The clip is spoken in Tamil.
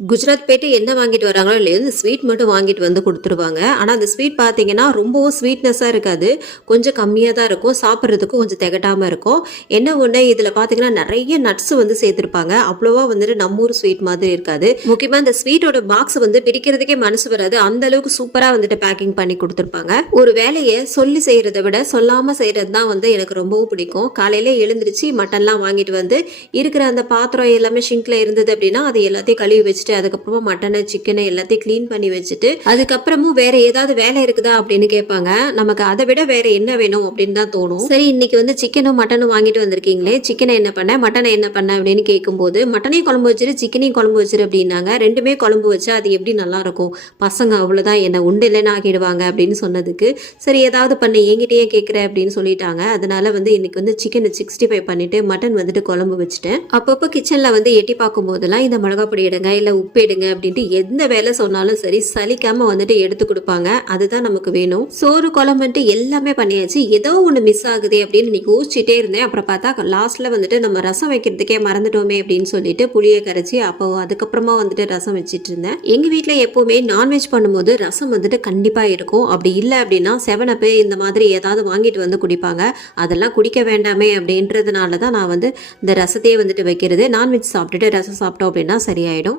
குஜராத் போயிட்டு என்ன வாங்கிட்டு வராங்களோ இல்லையோ இந்த ஸ்வீட் மட்டும் வாங்கிட்டு வந்து கொடுத்துருவாங்க. ஆனால் அந்த ஸ்வீட் பார்த்தீங்கன்னா ரொம்பவும் ஸ்வீட்னஸாக இருக்காது, கொஞ்சம் கம்மியாக தான் இருக்கும், சாப்பிட்றதுக்கும் கொஞ்சம் திகட்டாமல் இருக்கும். என்ன ஒன்று இதில் பார்த்தீங்கன்னா நிறைய நட்ஸ் வந்து சேர்த்துருப்பாங்க, அவ்வளோவா வந்துட்டு நம்ம ஊர் ஸ்வீட் மாதிரி இருக்காது. முக்கியமாக இந்த ஸ்வீட்டோட பாக்ஸ் வந்து பிரிக்கிறதுக்கே மனசு வராது, அந்த அளவுக்கு சூப்பராக வந்துட்டு பேக்கிங் பண்ணி கொடுத்துருப்பாங்க. ஒரு வேலையை சொல்லி செய்கிறத விட சொல்லாமல் செய்கிறது தான் வந்து எனக்கு ரொம்பவும் பிடிக்கும். காலையில எழுந்திரிச்சு மட்டன்லாம் வாங்கிட்டு வந்து இருக்கிற அந்த பாத்திரம் எல்லாமே ஷிங்க்ல இருந்தது அப்படின்னா அது எல்லாத்தையும் கழுவி வச்சு அதுக்கப்புறமா மட்டனை சிக்கனை எல்லாத்தையும் கிளீன் பண்ணி வச்சுட்டு அதுக்கப்புறமும் வேற ஏதாவது வேலை இருக்குதா அப்படின்னு கேட்பாங்க. நமக்கு அதை விட வேற என்ன வேணும் அப்படின்னு தான் தோணும். சரி, இன்னைக்கு வந்து சிக்கனும் மட்டனும் வாங்கிட்டு வந்திருக்கீங்களே, சிக்கனை என்ன பண்ண மட்டனை என்ன பண்ண அப்படின்னு கேட்கும்போது மட்டனையும் குழம்பு வச்சிரு சிக்கனையும் குழம்பு வச்சிரு அப்படின்னாங்க. ரெண்டுமே குழம்பு வச்சா அது எப்படி நல்லா இருக்கும், பசங்க அவ்வளவுதான் என்ன உண்டு இல்லைன்னு ஆக்கிடுவாங்க அப்படின்னு சொன்னதுக்கு சரி ஏதாவது பண்ணி என்கிட்டயே கேட்குற அப்படின்னு சொல்லிட்டாங்க. அதனால வந்து இன்னைக்கு வந்து சிக்கன் 65 பண்ணிட்டு மட்டன் வந்துட்டு குழம்பு வச்சுட்டேன். அப்பப்போ கிச்சன்ல வந்து எட்டி பார்க்கும் போதெல்லாம் இந்த மிளகா பொடி எடுங்க இல்ல உப்பு எடுங்க அப்படின்ட்டு எந்த வேலை சொன்னாலும் சரி சலிக்காம வந்துட்டு எடுத்து கொடுப்பாங்க. அதுதான் நமக்கு வேணும். சோறு குழம்புன்ட்டு எல்லாமே பண்ணியாச்சு, ஏதோ ஒன்று மிஸ் ஆகுது அப்படின்னு இன்னைக்கு யோசிச்சுட்டே இருந்தேன். அப்புறம் பார்த்தா லாஸ்ட்ல வந்துட்டு நம்ம ரசம் வைக்கிறதுக்கே மறந்துட்டோமே அப்படின்னு சொல்லிட்டு புளியை கரைச்சி அப்போ அதுக்கப்புறமா வந்துட்டு ரசம் வச்சிட்டு இருந்தேன். எங்க வீட்டில் எப்பவுமே நான்வெஜ் பண்ணும்போது ரசம் வந்துட்டு கண்டிப்பா இருக்கும். அப்படி இல்லை அப்படின்னா 7up இந்த மாதிரி ஏதாவது வாங்கிட்டு வந்து குடிப்பாங்க. அதெல்லாம் குடிக்க வேண்டாமே அப்படின்றதுனால தான் நான் வந்து இந்த ரசத்தையே வந்துட்டு வைக்கிறது. நான்வெஜ் சாப்பிட்டுட்டு ரசம் சாப்பிட்டோம் அப்படின்னா சரியாயிடும்.